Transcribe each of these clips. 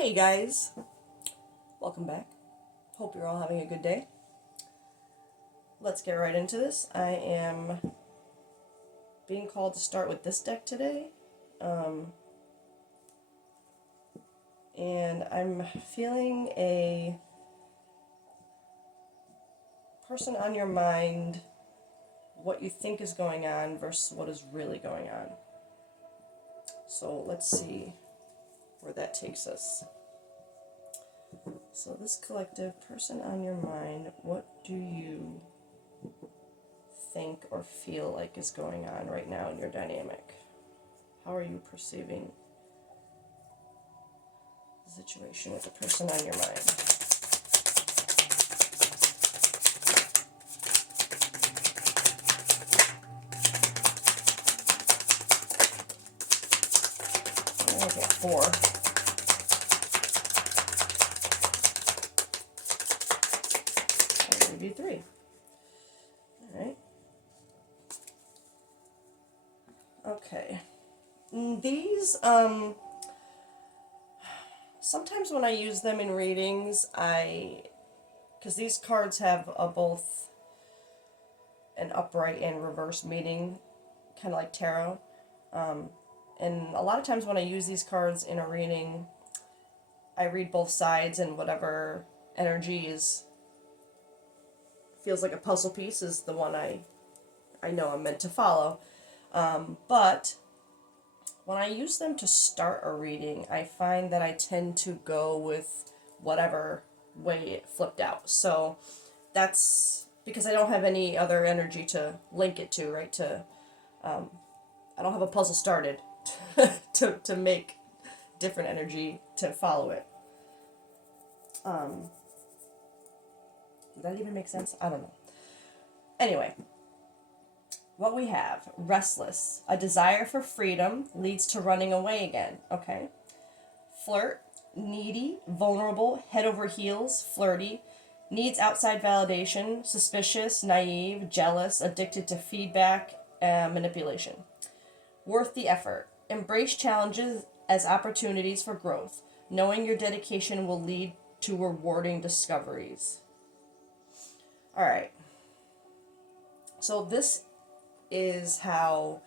Hey guys, welcome back. Hope you're all having a good day. Let's get right into this. I am being called to start with this deck today. And I'm feeling a person on your mind, what you think is going on versus what is really going on. So let's see where that takes us. So this collective person on your mind, what do you think or feel like is going on right now in your dynamic? How are you perceiving the situation with the person on your mind? I get 4. I'll give you 3. Alright. Okay. These, sometimes when I use them in readings, because these cards have both an upright and reverse meaning, kind of like tarot. And a lot of times when I use these cards in a reading, I read both sides, and whatever energy feels like a puzzle piece is the one I know I'm meant to follow. But when I use them to start a reading, I find that I tend to go with whatever way it flipped out. So that's because I don't have any other energy to link it to, right? I don't have a puzzle started to make different energy to follow it. Did that even make sense? I don't know. Anyway, what we have, restless, a desire for freedom leads to running away again, okay? Flirt, needy, vulnerable, head over heels, flirty, needs outside validation, suspicious, naive, jealous, addicted to feedback, manipulation. Worth the effort. Embrace challenges as opportunities for growth, knowing your dedication will lead to rewarding discoveries. All right. So this is how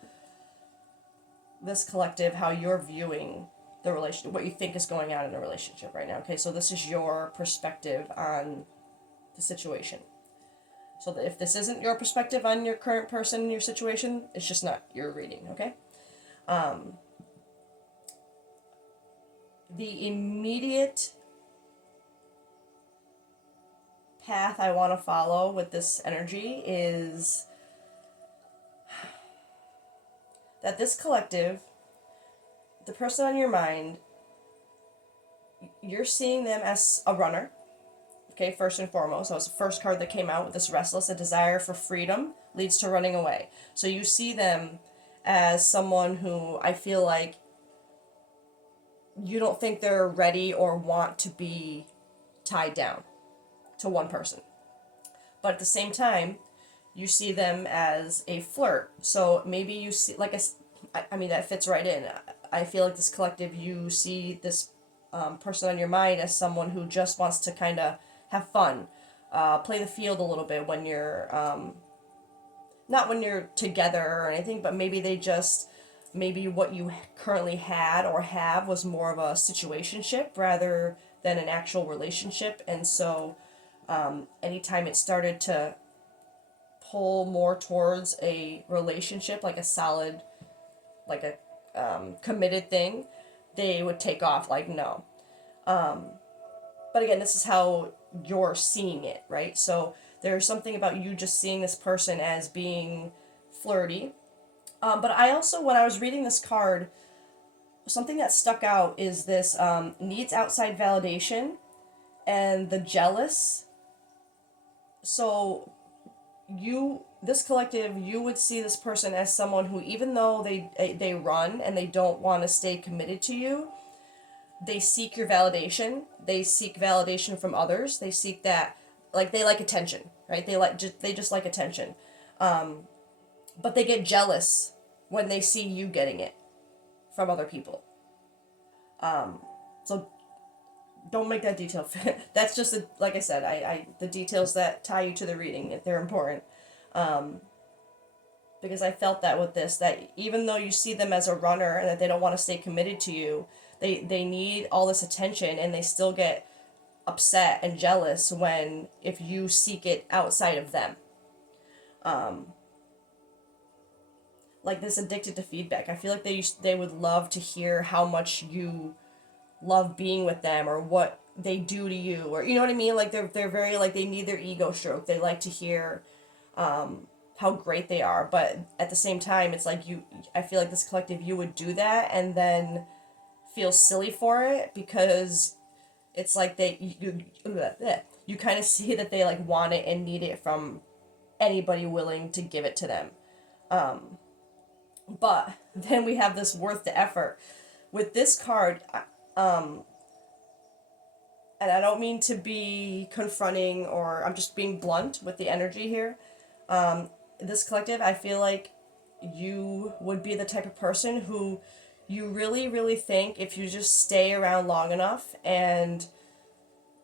this collective, how you're viewing the relationship, what you think is going on in the relationship right now. Okay, so this is your perspective on the situation. So that if this isn't your perspective on your current person and your situation, it's just not your reading, okay? The immediate path I want to follow with this energy is that this collective, the person on your mind, you're seeing them as a runner. Okay, first and foremost, that was the first card that came out with this restless, a desire for freedom leads to running away. So you see them as someone who I feel like you don't think they're ready or want to be tied down to one person. But at the same time, you see them as a flirt. So maybe you see, like, I mean, that fits right in. I feel like this collective, you see this person on your mind as someone who just wants to kind of have fun, play the field a little bit when you're, not when you're together or anything, but maybe what you currently had or have was more of a situationship rather than an actual relationship. And so anytime it started to pull more towards a relationship, like a solid, like a committed thing, they would take off like no. But again, this is how you're seeing it, right? So there's something about you just seeing this person as being flirty. But I also, when I was reading this card, something that stuck out is this needs outside validation and the jealous. So this collective, you would see this person as someone who, even though they run and they don't want to stay committed to you, they seek your validation. They seek validation from others. They seek that, like, they like attention, right? They just like attention, but they get jealous when they see you getting it from other people. So don't make that detail fit. That's just like I said, the details that tie you to the reading, they're important. Because I felt that with this, that even though you see them as a runner and that they don't want to stay committed to you, they need all this attention, and they still get upset and jealous when if you seek it outside of them. Like this addicted to feedback. I feel like they would love to hear how much you love being with them, or what they do to you, or you know what I mean. Like they're very like, they need their ego stroked. They like to hear how great they are, but at the same time, it's like I feel like this collective, you would do that and then feel silly for it, because it's like you kind of see that they like want it and need it from anybody willing to give it to them. But then we have this worth the effort with this card. And I don't mean to be confronting, or I'm just being blunt with the energy here. This collective, I feel like you would be the type of person who you really, really think if you just stay around long enough and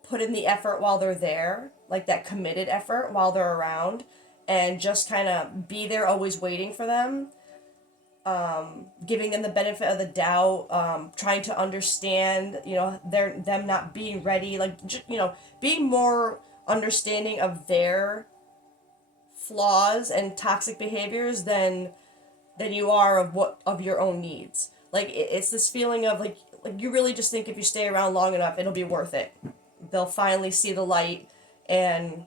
put in the effort while they're there, like that committed effort while they're around, and just kind of be there always waiting for them, giving them the benefit of the doubt, trying to understand, them not being ready, like, being more understanding of their flaws and toxic behaviors than you are of your own needs. Like it's this feeling of like you really just think if you stay around long enough, it'll be worth it. They'll finally see the light and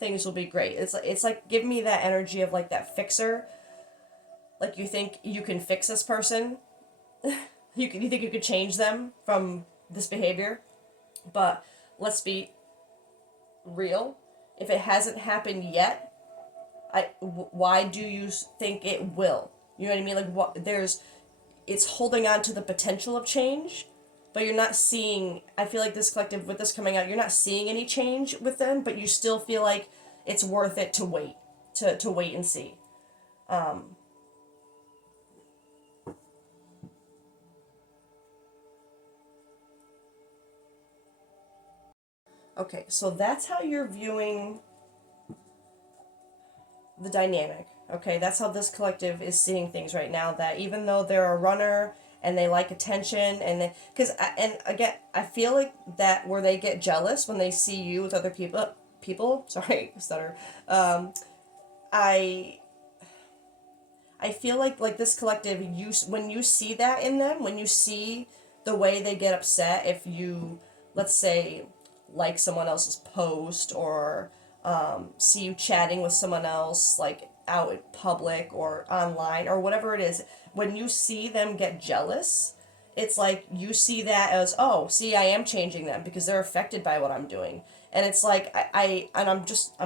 things will be great. It's like give me that energy of like that fixer. Like you think you can fix this person. you think you could change them from this behavior. But let's be real. If it hasn't happened yet, why do you think it will? You know what I mean? Like it's holding on to the potential of change, but you're not seeing, I feel like this collective, with this coming out, you're not seeing any change with them, but you still feel like it's worth it to wait, to wait and see. Okay, so that's how you're viewing the dynamic. Okay, that's how this collective is seeing things right now, that even though they're a runner and they like attention, and and again, I feel like that where they get jealous when they see you with other people, sorry, stutter, I feel like this collective, when you see that in them, when you see the way they get upset if you, let's say, like someone else's post, or see you chatting with someone else, like out in public or online or whatever it is, when you see them get jealous, it's like you see that as, oh, see, I am changing them because they're affected by what I'm doing. And it's like, I'm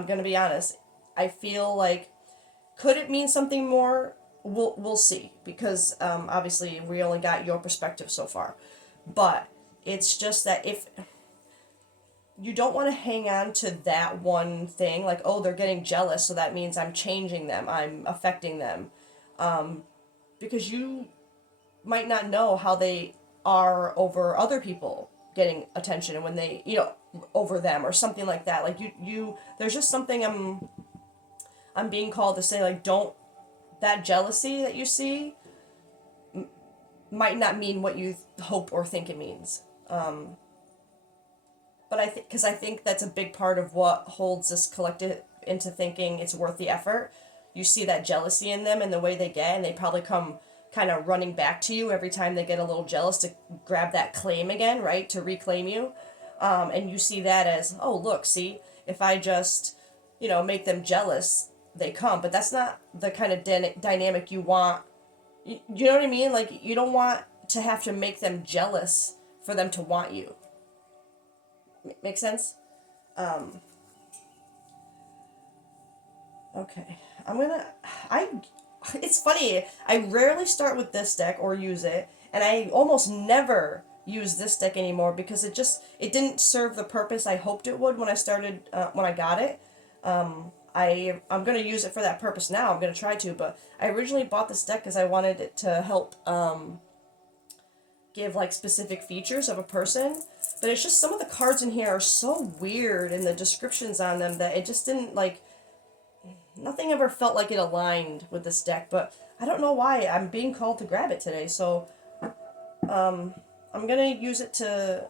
gonna be honest, I feel like, could it mean something more? We'll see, because obviously we only got your perspective so far. But it's just that if you don't want to hang on to that one thing, like, oh, they're getting jealous, so that means I'm changing them, I'm affecting them, because you might not know how they are over other people getting attention, and when they, over them or something like that. Like you there's just something I'm being called to say, like, don't, that jealousy that you see might not mean what you hope or think it means. But because I think that's a big part of what holds this collective into thinking it's worth the effort. You see that jealousy in them and the way they get, and they probably come kind of running back to you every time they get a little jealous to grab that claim again, right? To reclaim you. And you see that as, oh, look, see, if I just, make them jealous, they come. But that's not the kind of dynamic you want. You know what I mean? Like, you don't want to have to make them jealous for them to want you. Make sense? Okay. It's funny, I rarely start with this deck or use it, and I almost never use this deck anymore because it didn't serve the purpose I hoped it would when I started, when I got it. I'm going to use it for that purpose now. I'm going to try to, but I originally bought this deck because I wanted it to help give like specific features of a person. But it's just some of the cards in here are so weird and the descriptions on them that it just didn't like, nothing ever felt like it aligned with this deck. But I don't know why I'm being called to grab it today. So I'm going to use it to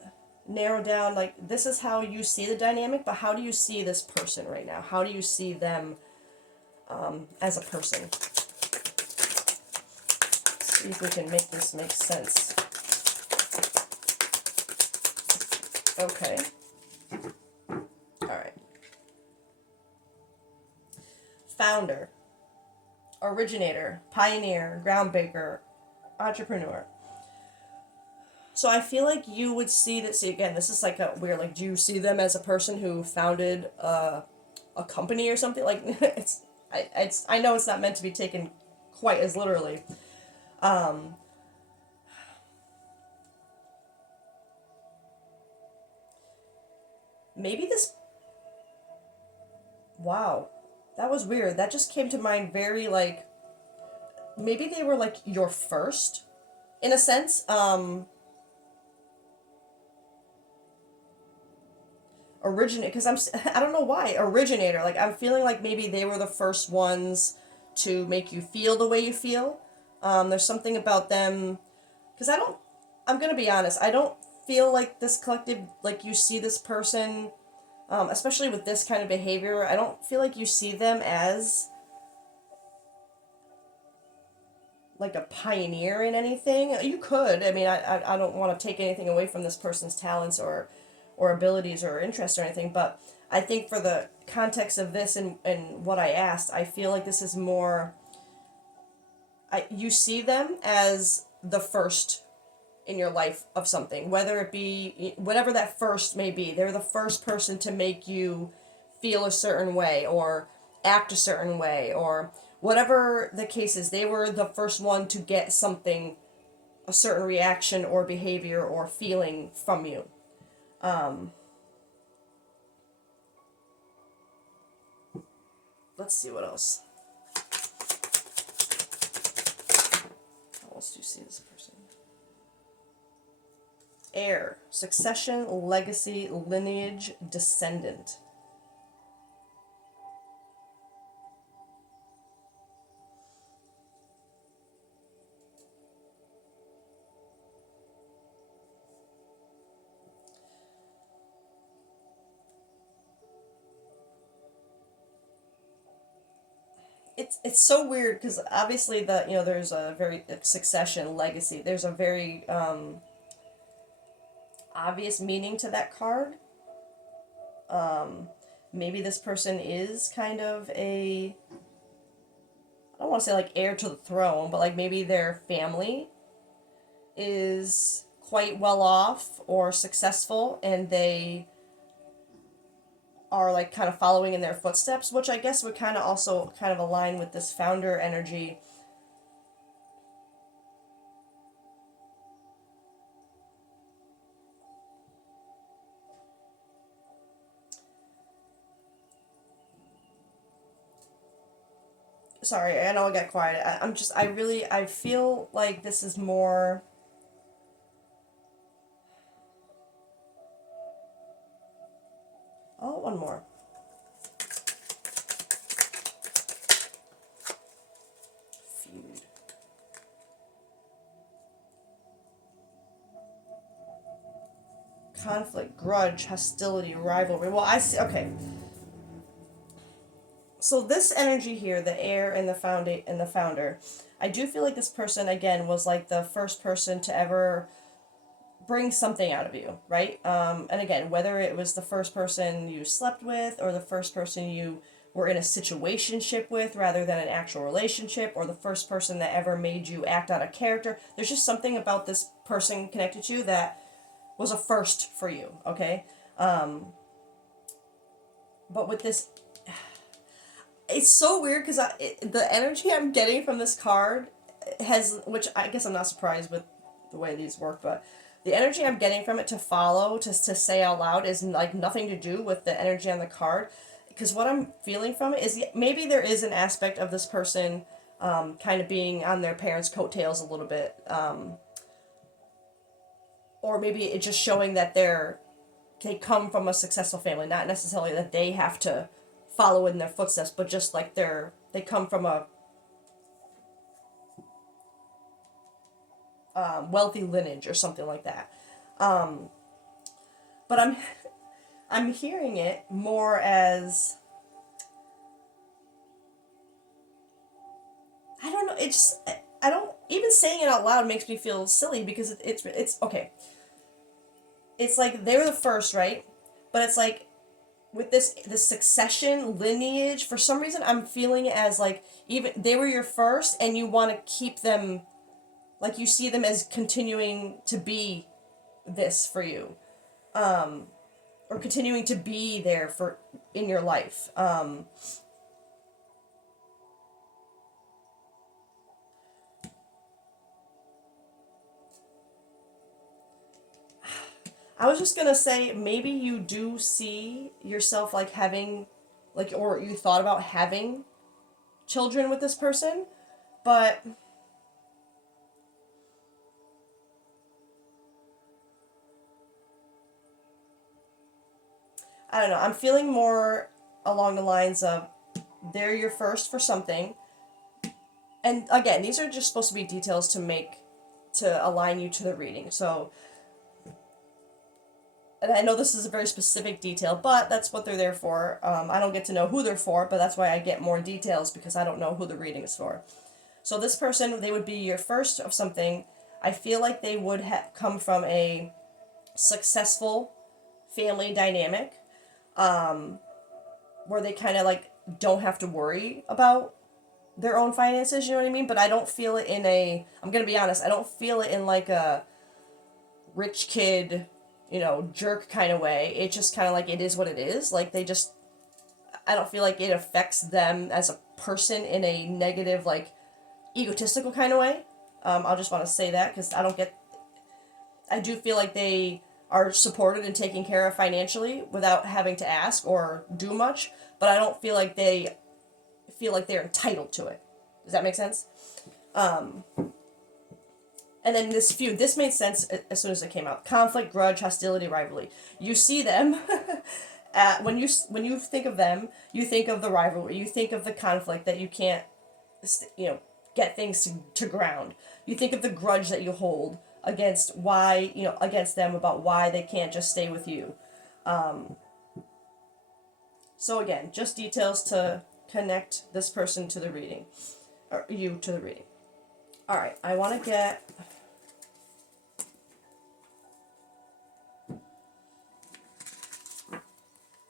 narrow down, like, this is how you see the dynamic, but how do you see this person right now? How do you see them as a person? Let's see if we can make this make sense. Okay. All right. Founder, originator, pioneer, groundbreaker, entrepreneur. So I feel like you would see that. See, again, this is like a weird. Like, do you see them as a person who founded a company or something? Like, I know it's not meant to be taken quite as literally. Maybe this. Wow, that was weird. That just came to mind very like. Maybe they were like your first, in a sense. Originate, because I don't know why originator, like I'm feeling like maybe they were the first ones to make you feel the way you feel. There's something about them, because I'm gonna be honest, I don't feel like this collective, like you see this person, especially with this kind of behavior, I don't feel like you see them as like a pioneer in anything. You could, I mean, I don't want to take anything away from this person's talents or abilities or interests or anything, but I think for the context of this and what I asked, I feel like this is more, you see them as the first in your life of something, whether it be whatever that first may be. They're the first person to make you feel a certain way or act a certain way, or whatever the case is. They were the first one to get something, a certain reaction or behavior or feeling from you. Let's see what else. How else do you see this person? Heir, succession, legacy, lineage, descendant. It's so weird because obviously there's a very succession, legacy, there's a very obvious meaning to that card. Maybe this person is kind of I don't want to say like heir to the throne, but like maybe their family is quite well off or successful and they are like kind of following in their footsteps, which I guess would kind of also kind of align with this founder energy. Sorry, I know I got quiet. I feel like this is more. Oh, one more. Feud. Conflict, grudge, hostility, rivalry. Well, I see. Okay. So this energy here, the heir and the founder, I do feel like this person again was like the first person to ever bring something out of you, right? And again, whether it was the first person you slept with or the first person you were in a situationship with rather than an actual relationship, or the first person that ever made you act out of character, there's just something about this person connected to you that was a first for you, okay? But with this, it's so weird because the energy I'm getting from this card has, which I guess I'm not surprised with the way these work, but the energy I'm getting from it to follow, to say out loud, is like nothing to do with the energy on the card. Because what I'm feeling from it is maybe there is an aspect of this person kind of being on their parents' coattails a little bit. Or maybe it's just showing that they're they come from a successful family, not necessarily that they have to follow in their footsteps, but just like they come from a wealthy lineage or something like that. But I'm hearing it more as, I don't know. It's I don't even saying it out loud makes me feel silly because it's okay. It's like they were the first, right? But it's like with this succession lineage, for some reason I'm feeling it as like even they were your first, and you want to keep them, like you see them as continuing to be this for you, or continuing to be there for in your life. I was just gonna say maybe you do see yourself like having, like, or you thought about having children with this person, but I don't know. I'm feeling more along the lines of they're your first for something. And again, these are just supposed to be details to align you to the reading. So, and I know this is a very specific detail, but that's what they're there for. I don't get to know who they're for, but that's why I get more details because I don't know who the reading is for. So this person, they would be your first of something. I feel like they would come from a successful family dynamic, where they kind of like don't have to worry about their own finances, you know what I mean? But I don't feel it in a, I'm going to be honest, I don't feel it in like a rich kid, jerk kind of way. It's just kind of like it is what it is. Like they just, I don't feel like it affects them as a person in a negative, like egotistical kind of way. I'll just want to say that because I do feel like they are supported and taken care of financially without having to ask or do much, but I don't feel like they feel like they're entitled to it. Does that make sense? And then this made sense as soon as it came out. Conflict, grudge, hostility, rivalry. You see them. When you think of them, you think of the rivalry. You think of the conflict that you can't, get things to ground. You think of the grudge that you hold against them about why they can't just stay with you. So again, just details to connect this person to the reading, or you to the reading. All right, I want to get.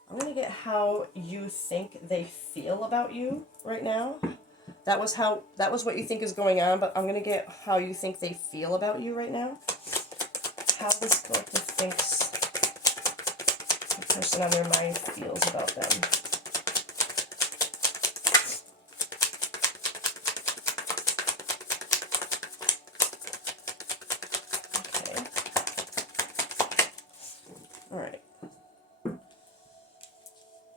I'm gonna get how you think they feel about you right now. That was what you think is going on, but I'm gonna get how you think they feel about you right now. How this collective thinks the person on their mind feels about them. Okay. All right.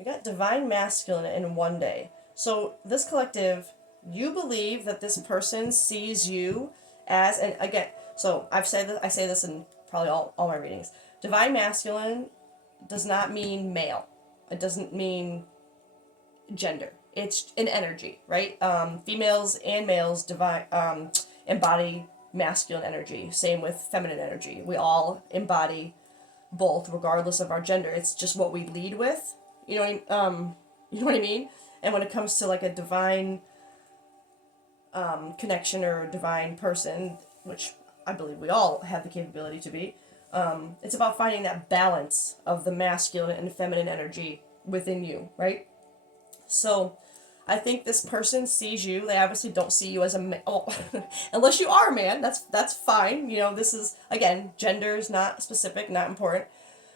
We got divine masculine in one day. So this collective, you believe that this person sees you as, and again, so I say this in probably all my readings. Divine masculine does not mean male. It doesn't mean gender. It's an energy, right? Females and males embody masculine energy. Same with feminine energy. We all embody both, regardless of our gender. It's just what we lead with. You know what I mean? And when it comes to like a divine connection or a divine person, which I believe we all have the capability to be, it's about finding that balance of the masculine and feminine energy within you, right? So I think this person sees you. They obviously don't see you as a man. Oh, unless you are a man, that's fine. This is, again, gender is not specific, not important.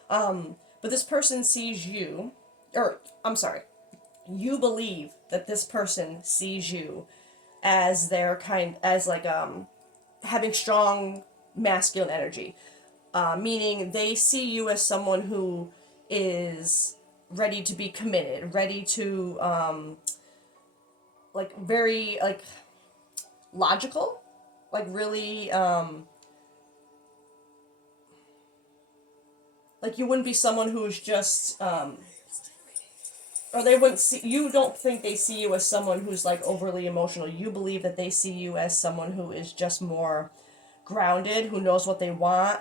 But this person sees you, or I'm sorry, you believe that this person sees you as having strong masculine energy, meaning they see you as someone who is ready to be committed, ready to very logical, really like you wouldn't be someone who's just or they wouldn't see you. Don't think they see you as someone who's like overly emotional. You believe that they see you as someone who is just more grounded, who knows what they want,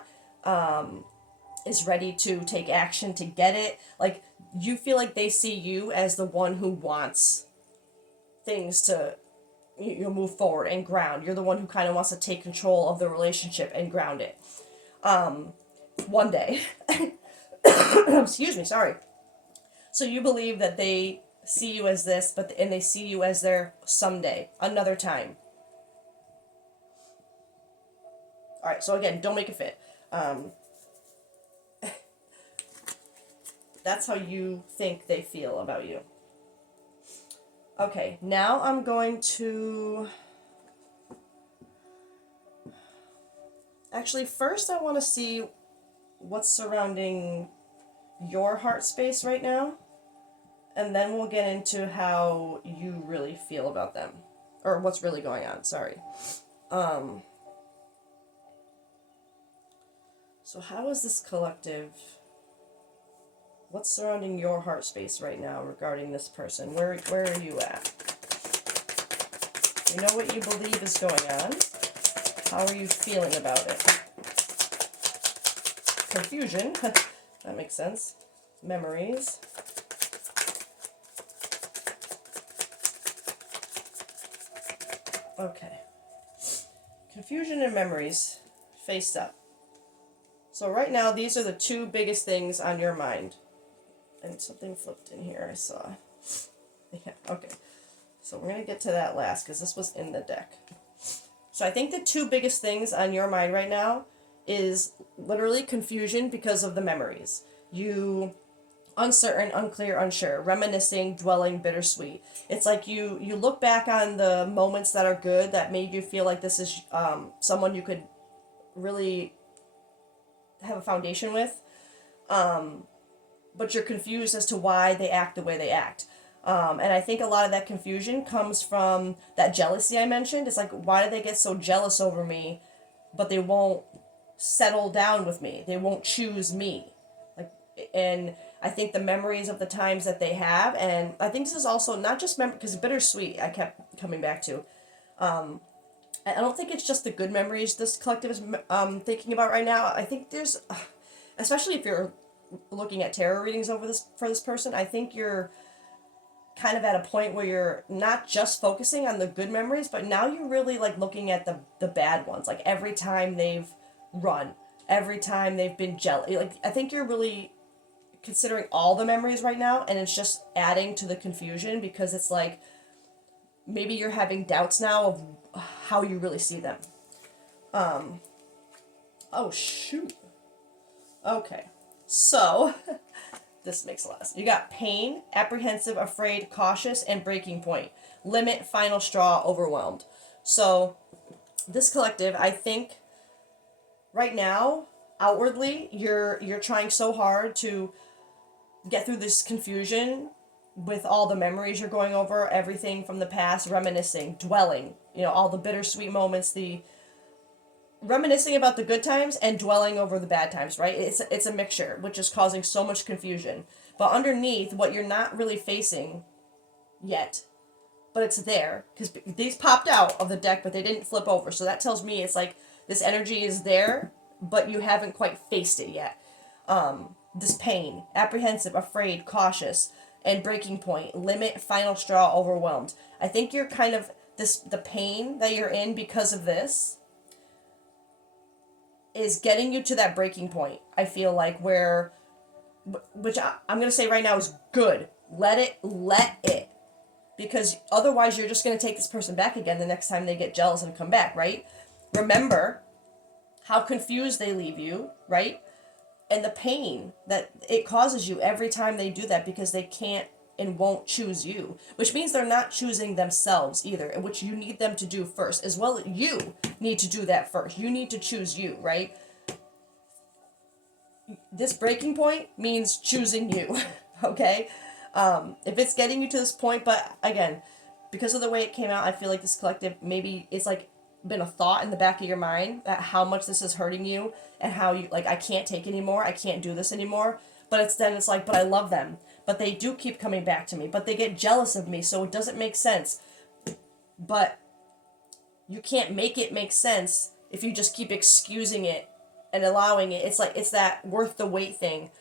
is ready to take action to get it. Like you feel like they see you as the one who wants things to move forward and ground. You're the one who kind of wants to take control of the relationship and ground it. One day. Excuse me, sorry. So you believe that they see you as this, and they see you as their someday, another time. All right, so again, don't make it fit. That's how you think they feel about you. Okay, now I'm going to... Actually, first I want to see what's surrounding your heart space right now. And then we'll get into how you really feel about them. Or what's really going on, sorry. So how is this collective... What's surrounding your heart space right now regarding this person? Where are you at? You know what you believe is going on. How are you feeling about it? Confusion. That makes sense. Memories. Okay. Confusion and memories. Faced up. So right now, these are the two biggest things on your mind. And something flipped in here, I saw. Yeah, okay. So we're going to get to that last, because this was in the deck. So I think the two biggest things on your mind right now is literally confusion because of the memories. You uncertain, unclear, unsure, reminiscing, dwelling, bittersweet. It's like you look back on the moments that are good that made you feel like this is someone you could really have a foundation with. But you're confused as to why they act the way they act. And I think a lot of that confusion comes from that jealousy I mentioned. It's like, why do they get so jealous over me, but they won't settle down with me? They won't choose me. And I think the memories of the times that they have, and I think this is also not just because bittersweet, I kept coming back to. I don't think it's just the good memories this collective is thinking about right now. I think there's, especially if you're looking at tarot readings for this person, I think you're kind of at a point where you're not just focusing on the good memories, but now you're really like looking at the bad ones. Like every time they've run, every time they've been jealous. Like I think you're really considering all the memories right now, and it's just adding to the confusion because it's like maybe you're having doubts now of how you really see them. Oh shoot. Okay. So, this makes a lot of sense. You got pain, apprehensive, afraid, cautious, and breaking point. Limit, final straw, overwhelmed. So, this collective, I think, right now, outwardly, you're trying so hard to get through this confusion with all the memories you're going over, everything from the past, reminiscing, dwelling, all the bittersweet moments, the reminiscing about the good times and dwelling over the bad times, right? It's a mixture, which is causing so much confusion. But underneath, what you're not really facing yet, but it's there, because these popped out of the deck, but they didn't flip over. So that tells me it's like this energy is there, but you haven't quite faced it yet. This pain, apprehensive, afraid, cautious, and breaking point, limit, final straw, overwhelmed. I think you're kind of the pain that you're in because of this is getting you to that breaking point. I feel like which I'm going to say right now is good. Let it. Because otherwise you're just going to take this person back again the next time they get jealous and come back, right? Remember how confused they leave you, right? And the pain that it causes you every time they do that because they can't and won't choose you, which means they're not choosing themselves either, which you need them to do first. As well, you need to do that first. You need to choose you, right? This breaking point means choosing you, okay? If it's getting you to this point, but again, because of the way it came out, I feel like this collective, maybe it's like been a thought in the back of your mind that how much this is hurting you and how you like I can't take anymore, I can't do this anymore. But it's like, but I love them. But they do keep coming back to me. But they get jealous of me, so it doesn't make sense. But you can't make it make sense if you just keep excusing it and allowing it. It's like it's that worth the wait thing.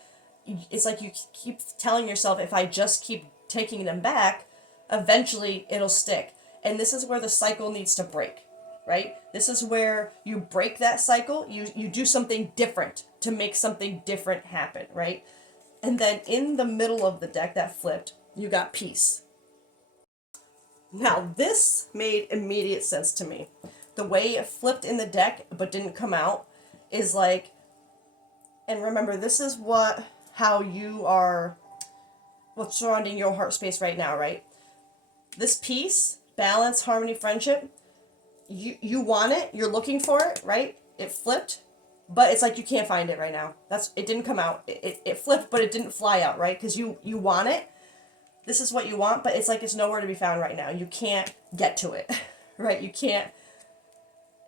It's like you keep telling yourself, if I just keep taking them back, eventually it'll stick. And this is where the cycle needs to break, right? This is where you break that cycle. You do something different to make something different happen, right? And then in the middle of the deck that flipped, you got peace. Now, this made immediate sense to me. The way it flipped in the deck but didn't come out is like, and remember, this is how you are, what's surrounding your heart space right now, right? This peace, balance, harmony, friendship, you want it, you're looking for it, right? It flipped, but it's like you can't find it right now. It didn't come out. It flipped, but it didn't fly out, right? Because you want it. This is what you want, but it's like it's nowhere to be found right now. You can't get to it, right? You can't.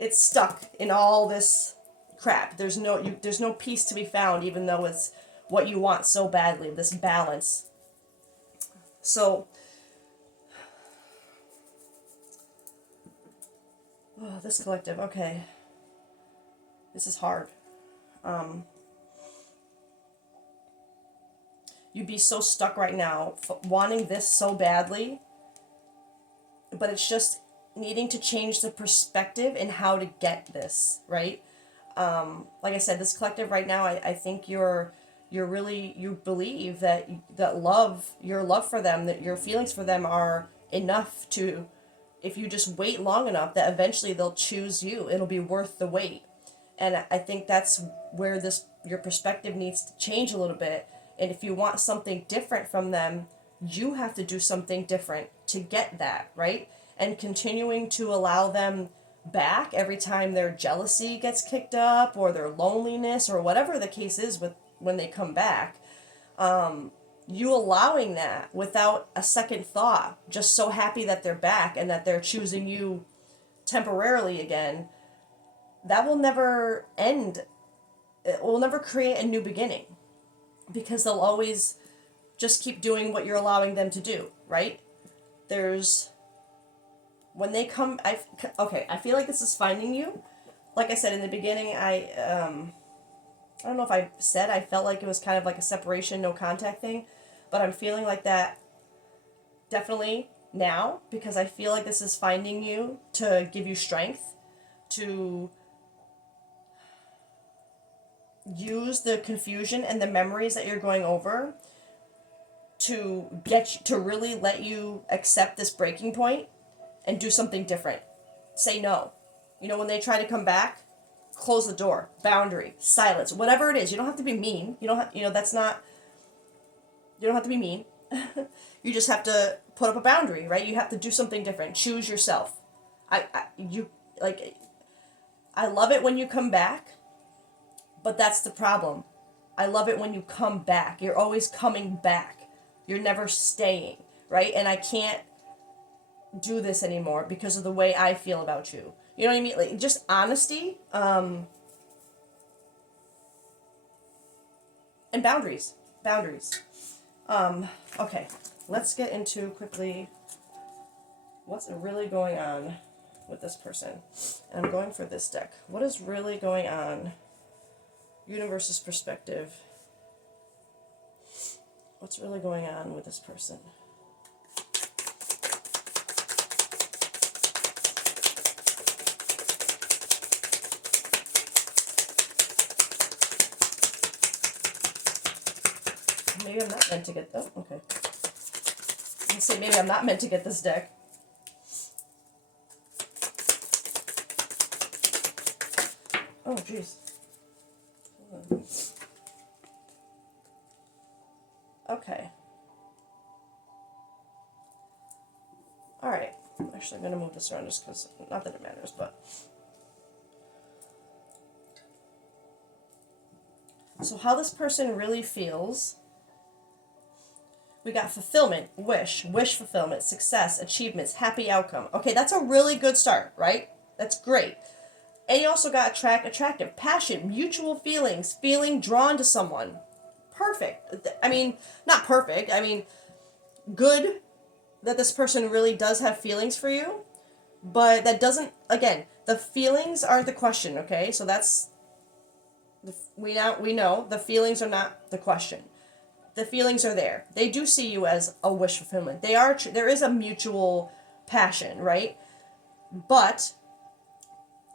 It's stuck in all this crap. There's no peace to be found, even though it's what you want so badly. This balance. So, this collective. Okay, this is hard. You'd be so stuck right now, wanting this so badly, but it's just needing to change the perspective and how to get this, right? Like I said, this collective right now, I think you believe that your love for them, that your feelings for them are enough to, if you just wait long enough, that eventually they'll choose you. It'll be worth the wait. And I think that's where your perspective needs to change a little bit. And if you want something different from them, you have to do something different to get that, right? And continuing to allow them back every time their jealousy gets kicked up or their loneliness or whatever the case is with when they come back, you allowing that without a second thought, just so happy that they're back and that they're choosing you temporarily again, that will never end. It will never create a new beginning, because they'll always just keep doing what you're allowing them to do, right? When they come, I feel like this is finding you. Like I said in the beginning, I don't know if I said I felt like it was kind of like a separation, no contact thing, but I'm feeling like that definitely now, because I feel like this is finding you to give you strength, to use the confusion and the memories that you're going over to to really let you accept this breaking point and do something different. Say no. When they try to come back, close the door, boundary, silence, whatever it is. You don't have to be mean. You don't have, that's not, you don't have to be mean. You just have to put up a boundary, right? You have to do something different. Choose yourself. I love it when you come back. But that's the problem. I love it when you come back. You're always coming back. You're never staying, right? And I can't do this anymore because of the way I feel about you. You know what I mean? Like, just honesty, and boundaries. Boundaries. Okay, let's get into quickly what's really going on with this person. And I'm going for this deck. What is really going on? Universe's perspective. What's really going on with this person? Maybe I'm not meant to get that. Okay. Let's say maybe I'm not meant to get this deck. Oh, jeez. Okay. Alright. Actually, I'm going to move this around just because, not that it matters, but. So how this person really feels. We got fulfillment, wish fulfillment, success, achievements, happy outcome. Okay, that's a really good start, right? That's great. And you also got attractive, passion, mutual feelings, feeling drawn to someone. Perfect. I mean, not perfect. I mean, good that this person really does have feelings for you, but that doesn't, again, the feelings aren't the question, okay? So that's, we know the feelings are not the question. The feelings are there. They do see you as a wish fulfillment. There is a mutual passion, right? But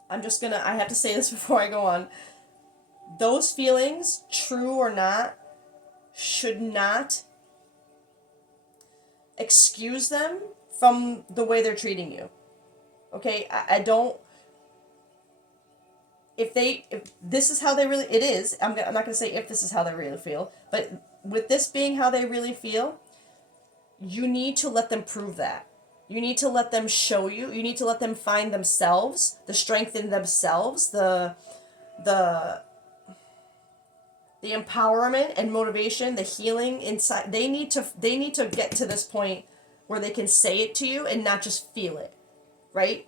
I have to say this before I go on. Those feelings, true or not, should not excuse them from the way they're treating you. Okay? I don't. If this is how they really, it is, I'm not going to say if this is how they really feel, but with this being how they really feel, you need to let them prove that. You need to let them show you. You need to let them find themselves, the strength in themselves, the empowerment and motivation, the healing inside. They need to get to this point where they can say it to you and not just feel it, right?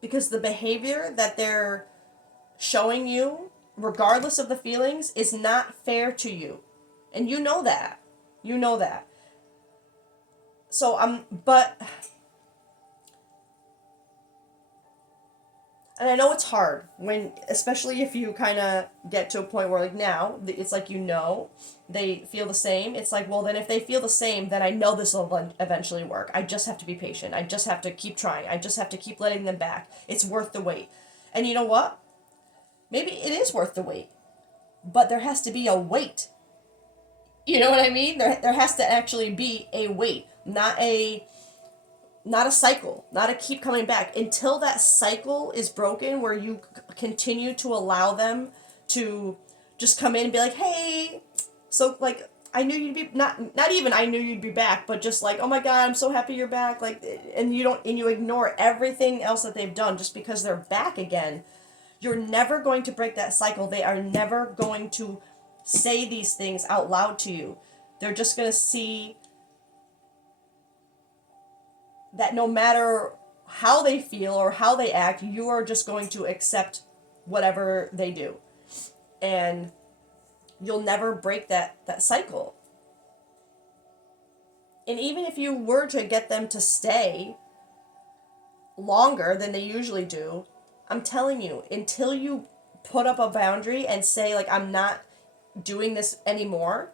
Because the behavior that they're showing you, regardless of the feelings, is not fair to you, and you know that. You know that. So but, and I know it's hard when, especially if you kind of get to a point where, like, now it's like, they feel the same. It's like, well, then if they feel the same, then I know this will eventually work. I just have to be patient. I just have to keep trying. I just have to keep letting them back. It's worth the wait. And you know what? Maybe it is worth the wait, but there has to be a wait. You know what I mean? There has to actually be a wait, not a cycle, not a keep coming back until that cycle is broken, where you continue to allow them to just come in and be like, hey, so, like, I knew you'd be, not even I knew you'd be back, but just like, oh my god, I'm so happy you're back, like, and you ignore everything else that they've done just because they're back again. You're never going to break that cycle. They are never going to say these things out loud to you. They're just going to see that no matter how they feel or how they act, you are just going to accept whatever they do. And you'll never break that cycle. And even if you were to get them to stay longer than they usually do, I'm telling you, until you put up a boundary and say, like, I'm not doing this anymore,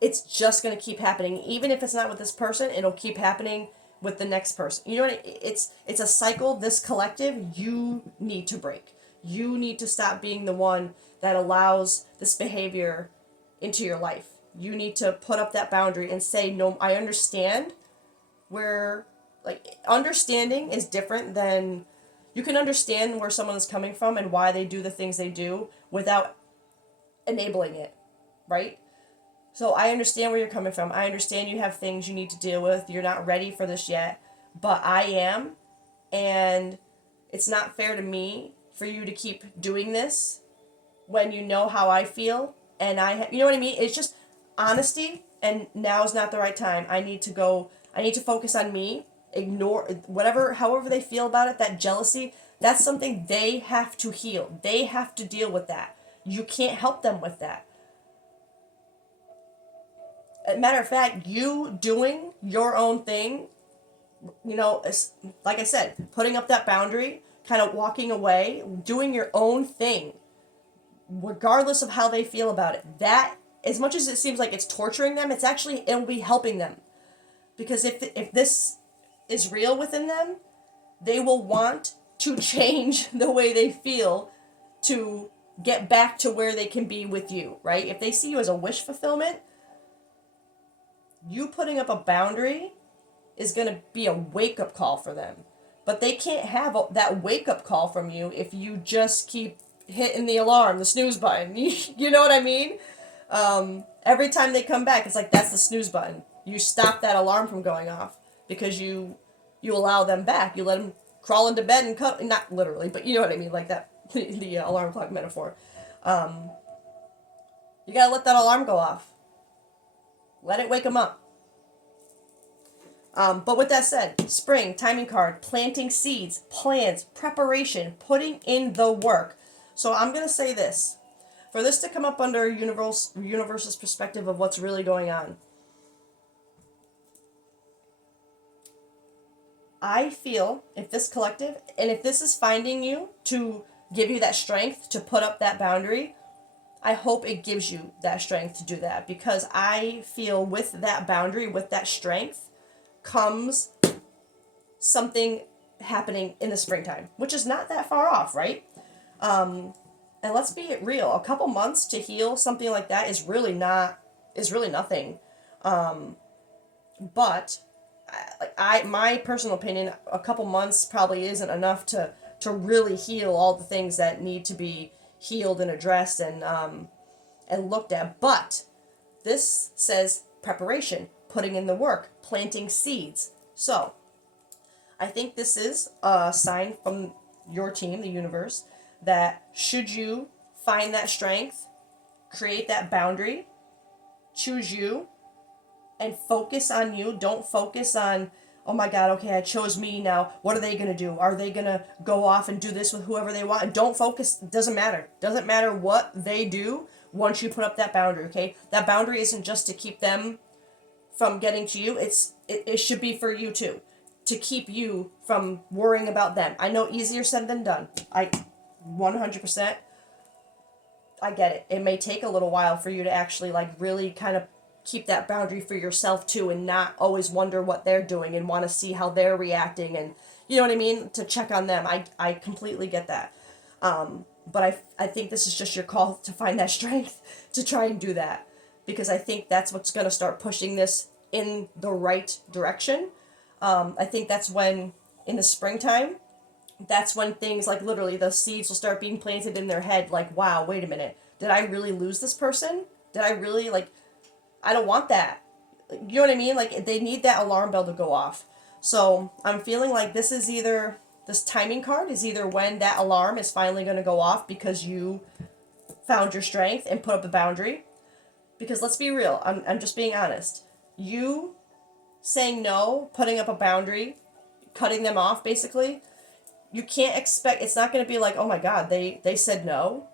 it's just going to keep happening. Even if it's not with this person, it'll keep happening with the next person. You know what? It's a cycle. This collective, you need to break. You need to stop being the one that allows this behavior into your life. You need to put up that boundary and say, no, I understand where, like, understanding is different than, you can understand where someone is coming from and why they do the things they do without enabling it, right? So I understand where you're coming from. I understand you have things you need to deal with. You're not ready for this yet, but I am. And it's not fair to me for you to keep doing this when you know how I feel. And you know what I mean? It's just honesty, and now is not the right time. I need to focus on me, ignore however they feel about it, that jealousy. That's something they have to heal. They have to deal with that. You can't help them with that. Matter of fact, you doing your own thing, like I said, putting up that boundary, kind of walking away, doing your own thing, regardless of how they feel about it. That, as much as it seems like it's torturing them, it'll be helping them. Because if this is real within them, they will want to change the way they feel to get back to where they can be with you, right? If they see you as a wish fulfillment, you putting up a boundary is going to be a wake-up call for them. But they can't have that wake-up call from you if you just keep hitting the alarm, the snooze button. You know what I mean? Every time they come back, it's like, that's the snooze button. You stop that alarm from going off because you allow them back. You let them crawl into bed and cut, not literally, but you know what I mean, like that, the alarm clock metaphor. You gotta let that alarm go off. Let it wake them up. But with that said, spring, timing card, planting seeds, plans, preparation, putting in the work. So I'm going to say this. For this to come up under universe's perspective of what's really going on, I feel if this collective, and if this is finding you to give you that strength to put up that boundary, I hope it gives you that strength to do that, because I feel with that boundary, with that strength, comes something happening in the springtime, which is not that far off, right? And let's be real, a couple months to heal something like that is really nothing. But my personal opinion, a couple months probably isn't enough to really heal all the things that need to be healed and addressed and looked at. But this says preparation, putting in the work, planting seeds. So I think this is a sign from your team, the universe, that should you find that strength, create that boundary, choose you, and focus on you. Don't focus on, oh my God, okay, I chose me now. What are they going to do? Are they going to go off and do this with whoever they want? And don't focus. Doesn't matter. Doesn't matter what they do once you put up that boundary, okay? That boundary isn't just to keep them from getting to you. It should be for you too, to keep you from worrying about them. I know easier said than done. 100%, I get it. It may take a little while for you to actually like really kind of keep that boundary for yourself too, and not always wonder what they're doing and want to see how they're reacting, and you know what I mean, to check on them. I completely get that. But I think this is just your call to find that strength to try and do that, because I think that's what's going to start pushing this in the right direction. I think that's when, in the springtime, that's when things like literally the seeds will start being planted in their head, like, wow, wait a minute, did I really lose this person? Did I really, like, I don't want that. You know what I mean? Like, they need that alarm bell to go off. So I'm feeling like this is either, this timing card is either when that alarm is finally going to go off because you found your strength and put up a boundary. Because let's be real, I'm just being honest. You saying no, putting up a boundary, cutting them off basically, you can't expect, it's not going to be like, oh my God, they said no.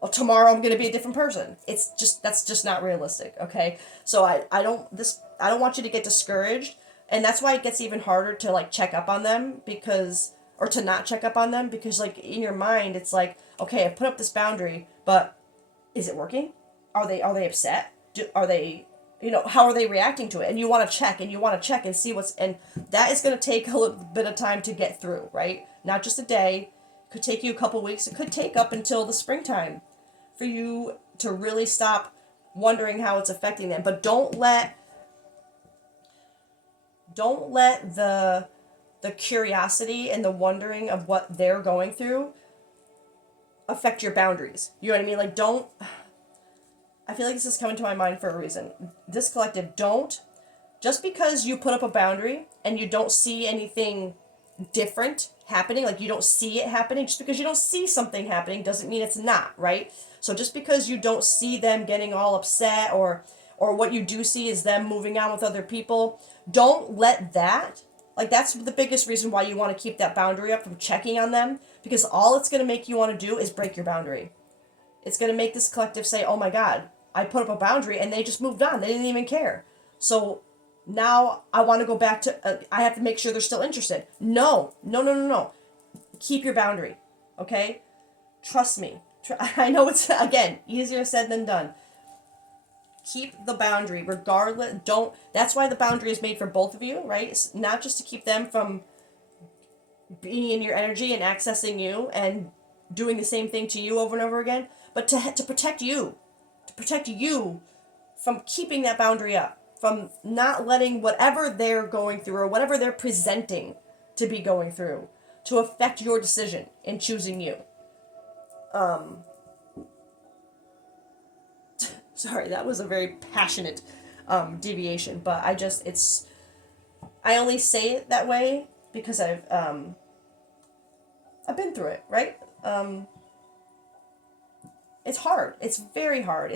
Well, tomorrow I'm going to be a different person. It's just, that's just not realistic, okay? So I don't want you to get discouraged, and that's why it gets even harder to like check up on them, because, or to not check up on them, because like in your mind it's like, okay, I put up this boundary, but is it working? Are they upset? Are they, how are they reacting to it? And you want to check and see what's, and that is going to take a little bit of time to get through, right? Not just a day. It could take you a couple weeks. It could take up until the springtime for you to really stop wondering how it's affecting them. But don't let the curiosity and the wondering of what they're going through affect your boundaries. You know what I mean? Like, don't, I feel like this is coming to my mind for a reason. This collective, don't, just because you put up a boundary and you don't see anything different happening, like you don't see it happening, just because you don't see something happening doesn't mean it's not, right? So just because you don't see them getting all upset, or what you do see is them moving on with other people, don't let that, like, that's the biggest reason why you want to keep that boundary up from checking on them, because all it's going to make you want to do is break your boundary. It's going to make this collective say, oh my God, I put up a boundary and they just moved on. They didn't even care. So now I want to go back to, I have to make sure they're still interested. No. Keep your boundary, okay? Trust me. I know it's, again, easier said than done. Keep the boundary regardless. That's why the boundary is made for both of you, right? It's not just to keep them from being in your energy and accessing you and doing the same thing to you over and over again, but to protect you. To protect you from keeping that boundary up, from not letting whatever they're going through or whatever they're presenting to be going through to affect your decision in choosing you. Sorry, that was a very passionate deviation, but I only say it that way because I've been through it, right? It's hard. It's very hard.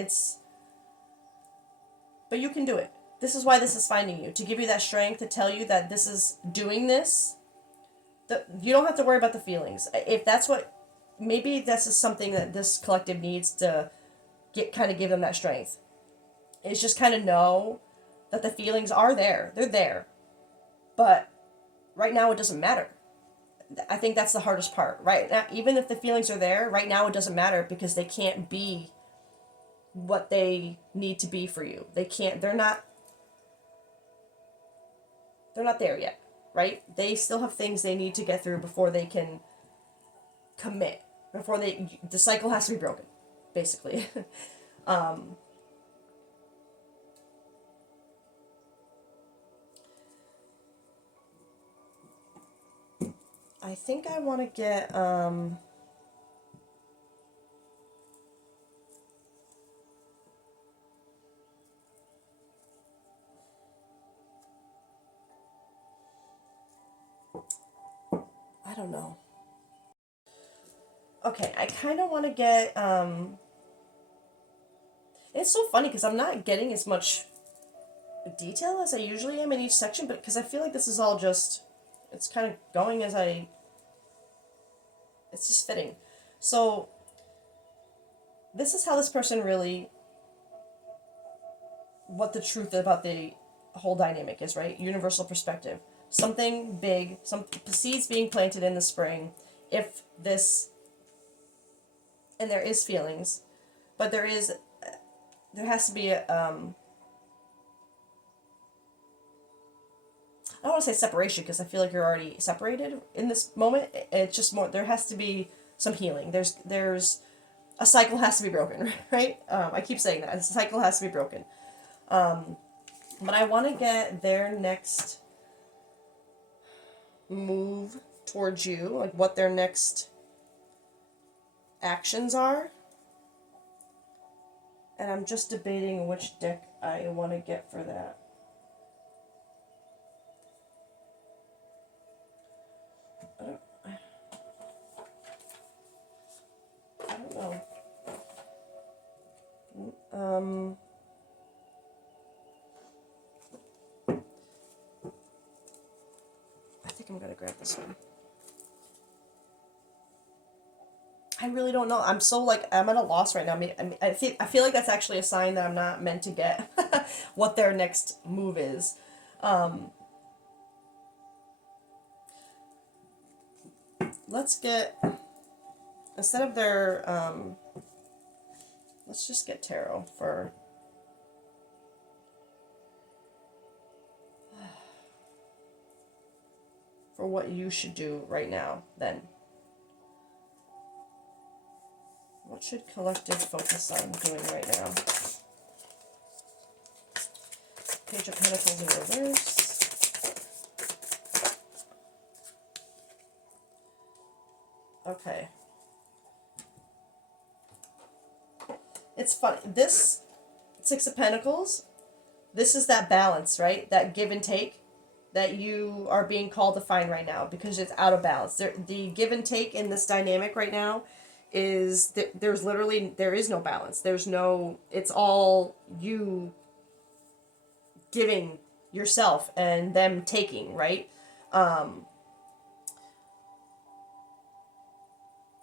But you can do it. this is why this is finding you, to give you that strength, to tell you that this is doing this. You don't have to worry about the feelings. If that's what, maybe this is something that this collective needs to give them that strength. It's just kind of know that the feelings are there. They're there. But right now it doesn't matter. I think that's the hardest part, right? Now, even if the feelings are there, right now it doesn't matter because they can't be what they need to be for you. They can't, they're not there yet, right? They still have things they need to get through before they can commit. The cycle has to be broken, basically. I think I want to get, I don't know. Okay, I kind of want to get, it's so funny because I'm not getting as much detail as I usually am in each section, but because I feel like this is all just, it's kind of going as it's just fitting. So, this is how this person really, what the truth about the whole dynamic is, right? Universal perspective. Something big, some seeds being planted in the spring. If this, and there is feelings, but there has to be a, I don't want to say separation because I feel like you're already separated in this moment. It's just more, there has to be some healing. There's a cycle has to be broken, right? I keep saying that. A cycle has to be broken. But I want to get their next move towards you, like what their next actions are. And I'm just debating which deck I want to get for that. I don't know. I think I'm gonna grab this one. I really don't know. I'm so I'm at a loss right now. I feel like that's actually a sign that I'm not meant to get what their next move is. Let's get, instead of their let's just get tarot for what you should do right now, then. What should collective focus on doing right now? Page of Pentacles in reverse. Okay. It's funny. This Six of Pentacles, this is that balance, right? That give and take that you are being called to find right now because it's out of balance. The give and take in this dynamic right now is that there is no balance. It's all you giving yourself and them taking, right?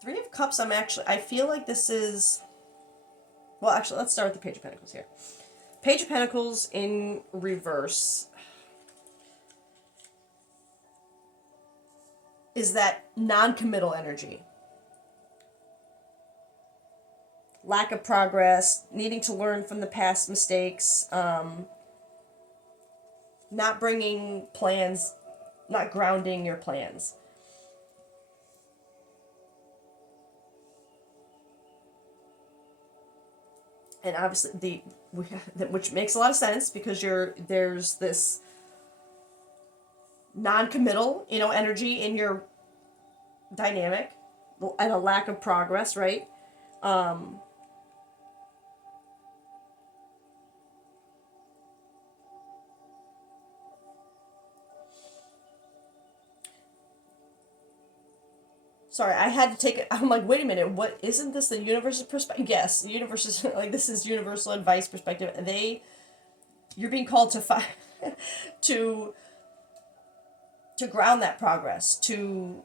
Three of Cups, I feel like this is, well, actually, let's start with the Page of Pentacles here. Page of Pentacles in reverse is that non-committal energy. Lack of progress, needing to learn from the past mistakes, not bringing plans, not grounding your plans. And obviously which makes a lot of sense because there's this non-committal, energy in your dynamic and a lack of progress, right? Sorry, I had to take it. I'm like, wait a minute, what, isn't this the universe's perspective? Yes, the universe is, this is universal advice perspective. you're being called to to to ground that progress, to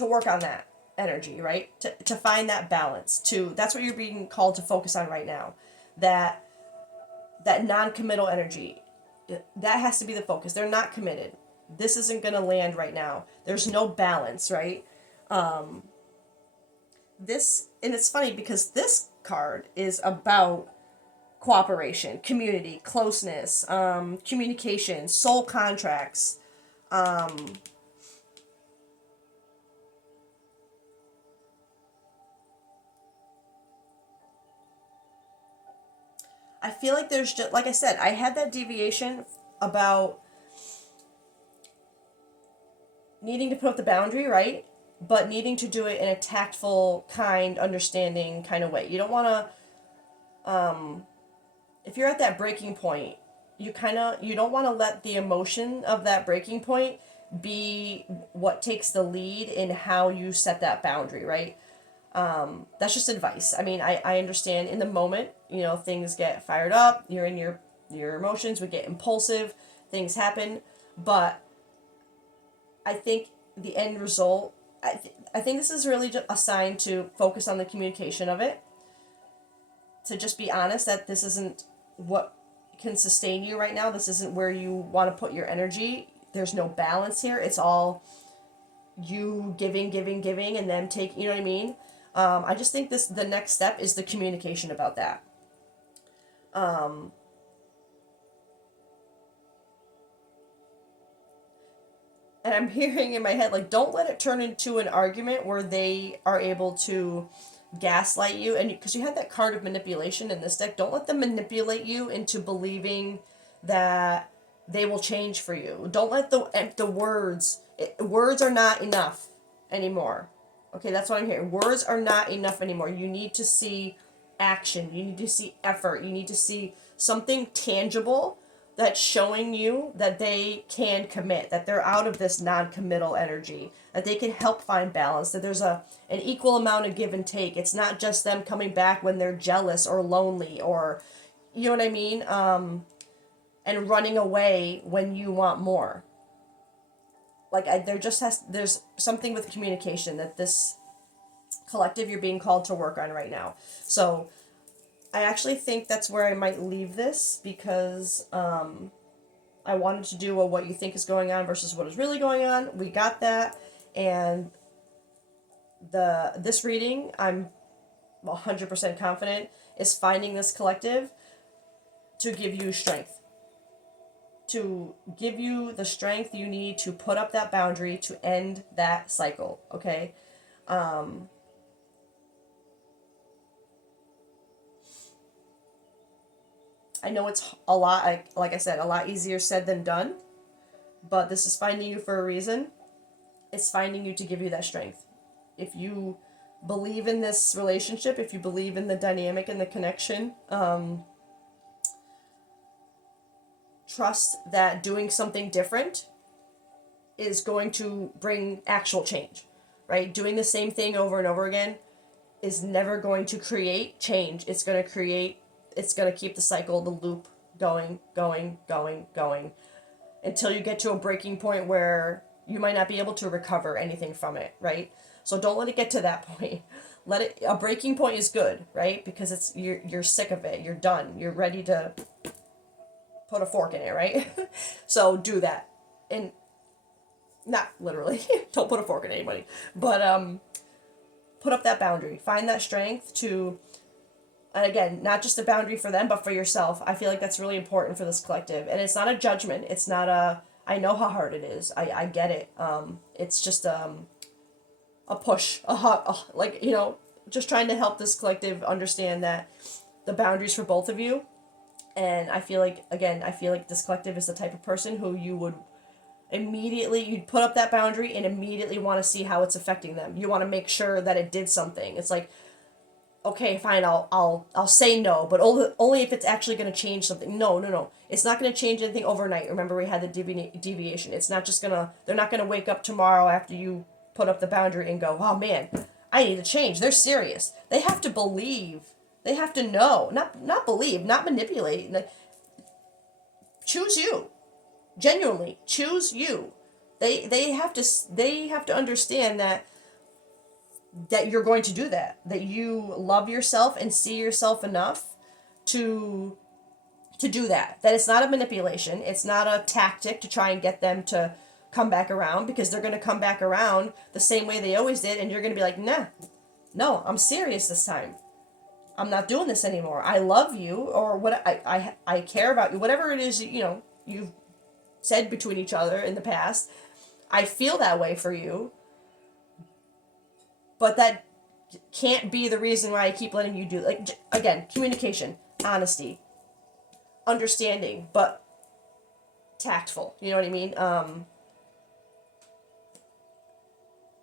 work on that energy, right? To find that balance. That's what you're being called to focus on right now. That that non-committal energy, that has to be the focus. They're not committed. This isn't going to land right now. There's no balance, right? This, and it's funny because this card is about cooperation, community, closeness, communication, soul contracts. I feel like there's just, like I said, I had that deviation about needing to put up the boundary, right? But needing to do it in a tactful, kind, understanding kind of way. You don't want to, if you're at that breaking point, you don't want to let the emotion of that breaking point be what takes the lead in how you set that boundary, right? That's just advice. I mean, I understand in the moment, things get fired up, you're in your emotions, we get impulsive, things happen, but I think the end result, I think this is really just a sign to focus on the communication of it, to just be honest that this isn't what can sustain you right now. This isn't where you want to put your energy. There's no balance here. It's all you giving, giving, giving, and then take, you know what I mean? I just think the next step is the communication about that. And I'm hearing in my head, like, don't let it turn into an argument where they are able to gaslight you. And because you have that card of manipulation in this deck, don't let them manipulate you into believing that they will change for you. Don't let the words are not enough anymore. Okay, that's what I'm hearing. Words are not enough anymore. You need to see action. You need to see effort. You need to see something tangible that's showing you that they can commit, that they're out of this non-committal energy, that they can help find balance, that there's an equal amount of give and take. It's not just them coming back when they're jealous or lonely or, you know what I mean? And running away when you want more. Like, there's something with communication that this collective you're being called to work on right now. So I actually think that's where I might leave this, because I wanted to do a what you think is going on versus what is really going on. We got that, and this reading, I'm 100% confident, is finding this collective to give you strength. To give you the strength you need to put up that boundary to end that cycle, okay? I know it's a lot, like I said, a lot easier said than done, but this is finding you for a reason. It's finding you to give you that strength. If you believe in this relationship, if you believe in the dynamic and the connection, trust that doing something different is going to bring actual change, right? Doing the same thing over and over again is never going to create change. It's going to keep the cycle, the loop going, going, going, going, until you get to a breaking point where you might not be able to recover anything from it, right? So don't let it get to that point. A breaking point is good, right? Because you're sick of it, you're done, you're ready to put a fork in it, right? So do that. And not literally, don't put a fork in anybody, but put up that boundary. Find that strength to, and again, not just a boundary for them, but for yourself. I feel like that's really important for this collective. And it's not a judgment. It's not I know how hard it is. I get it. It's just a push, like, just trying to help this collective understand that the boundaries for both of you. And I feel like this collective is the type of person who you'd put up that boundary and immediately want to see how it's affecting them. You want to make sure that it did something. It's like, okay, fine, I'll say no, but only if it's actually going to change something. No. It's not going to change anything overnight. Remember, we had the deviation. It's not just they're not going to wake up tomorrow after you put up the boundary and go, oh man, I need to change. They're serious. They have to believe They have to know, not believe, not manipulate. Like, choose you. Genuinely, choose you. They have to understand that you're going to do that. That you love yourself and see yourself enough to do that. That it's not a manipulation. It's not a tactic to try and get them to come back around, because they're going to come back around the same way they always did, and you're going to be like, nah, no, I'm serious this time. I'm not doing this anymore. I love you, or what I care about you. Whatever it is, you've said between each other in the past. I feel that way for you, but that can't be the reason why I keep letting you do. Like, again, communication, honesty, understanding, but tactful. You know what I mean?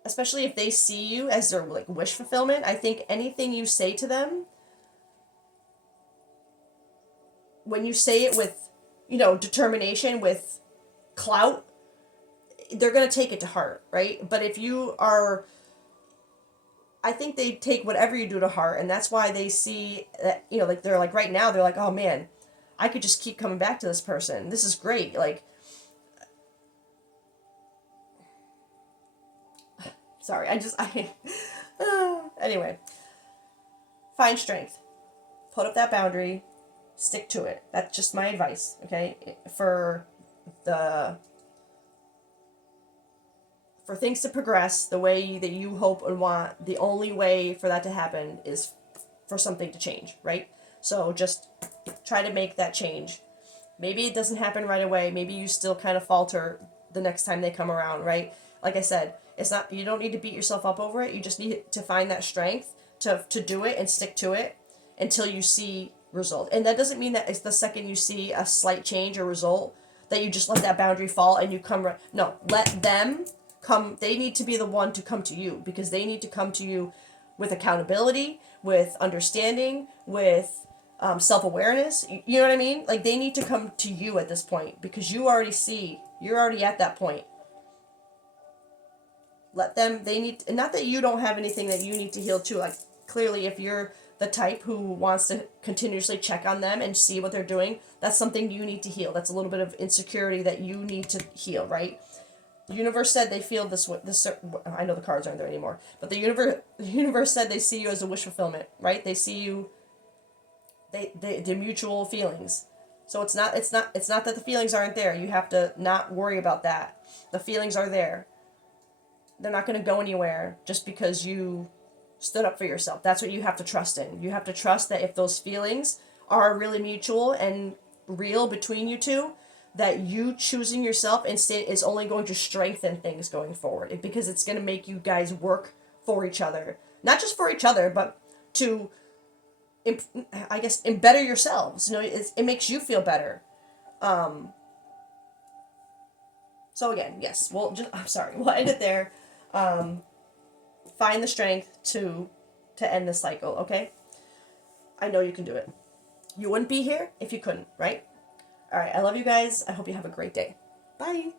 Especially if they see you as their like wish fulfillment. I think anything you say to them, when you say it with, determination, with clout, they're going to take it to heart, right? But if you are, I think they take whatever you do to heart, and that's why they see that, like, they're like, right now, they're like, oh man, I could just keep coming back to this person. This is great. Like, sorry, anyway, find strength. Put up that boundary, stick to it. That's just my advice, okay? The for things to progress the way that you hope and want, the only way for that to happen is for something to change, right? So just try to make that change. Maybe it doesn't happen right away. Maybe you still kind of falter the next time they come around, right? Like I said, it's not, you don't need to beat yourself up over it. You just need to find that strength to do it and stick to it until you see result. And that doesn't mean that it's the second you see a slight change or result that you just let that boundary fall and you come right. No, let them come. They need to be the one to come to you, because they need to come to you with accountability, with understanding, with self-awareness. You know what I mean? Like, they need to come to you at this point, because you're already at that point. Let them, they need, and not that you don't have anything that you need to heal too. Like, clearly, if you're the type who wants to continuously check on them and see what they're doing, that's something you need to heal. That's a little bit of insecurity that you need to heal, right? The universe said they feel this way. I know the cards aren't there anymore, but the universe said they see you as a wish fulfillment, right? They see you. The mutual feelings. So it's not that the feelings aren't there. You have to not worry about that. The feelings are there. They're not going to go anywhere just because you stood up for yourself. That's what you have to trust in. You have to trust that if those feelings are really mutual and real between you two, that you choosing yourself instead is only going to strengthen things going forward, because it's going to make you guys work for each other. Not just for each other, but to, I guess, and better yourselves. It makes you feel better. So again, yes, I'm sorry, we'll end it there. Find the strength to end this cycle, okay? I know you can do it. You wouldn't be here if you couldn't, right? All right, I love you guys. I hope you have a great day. Bye.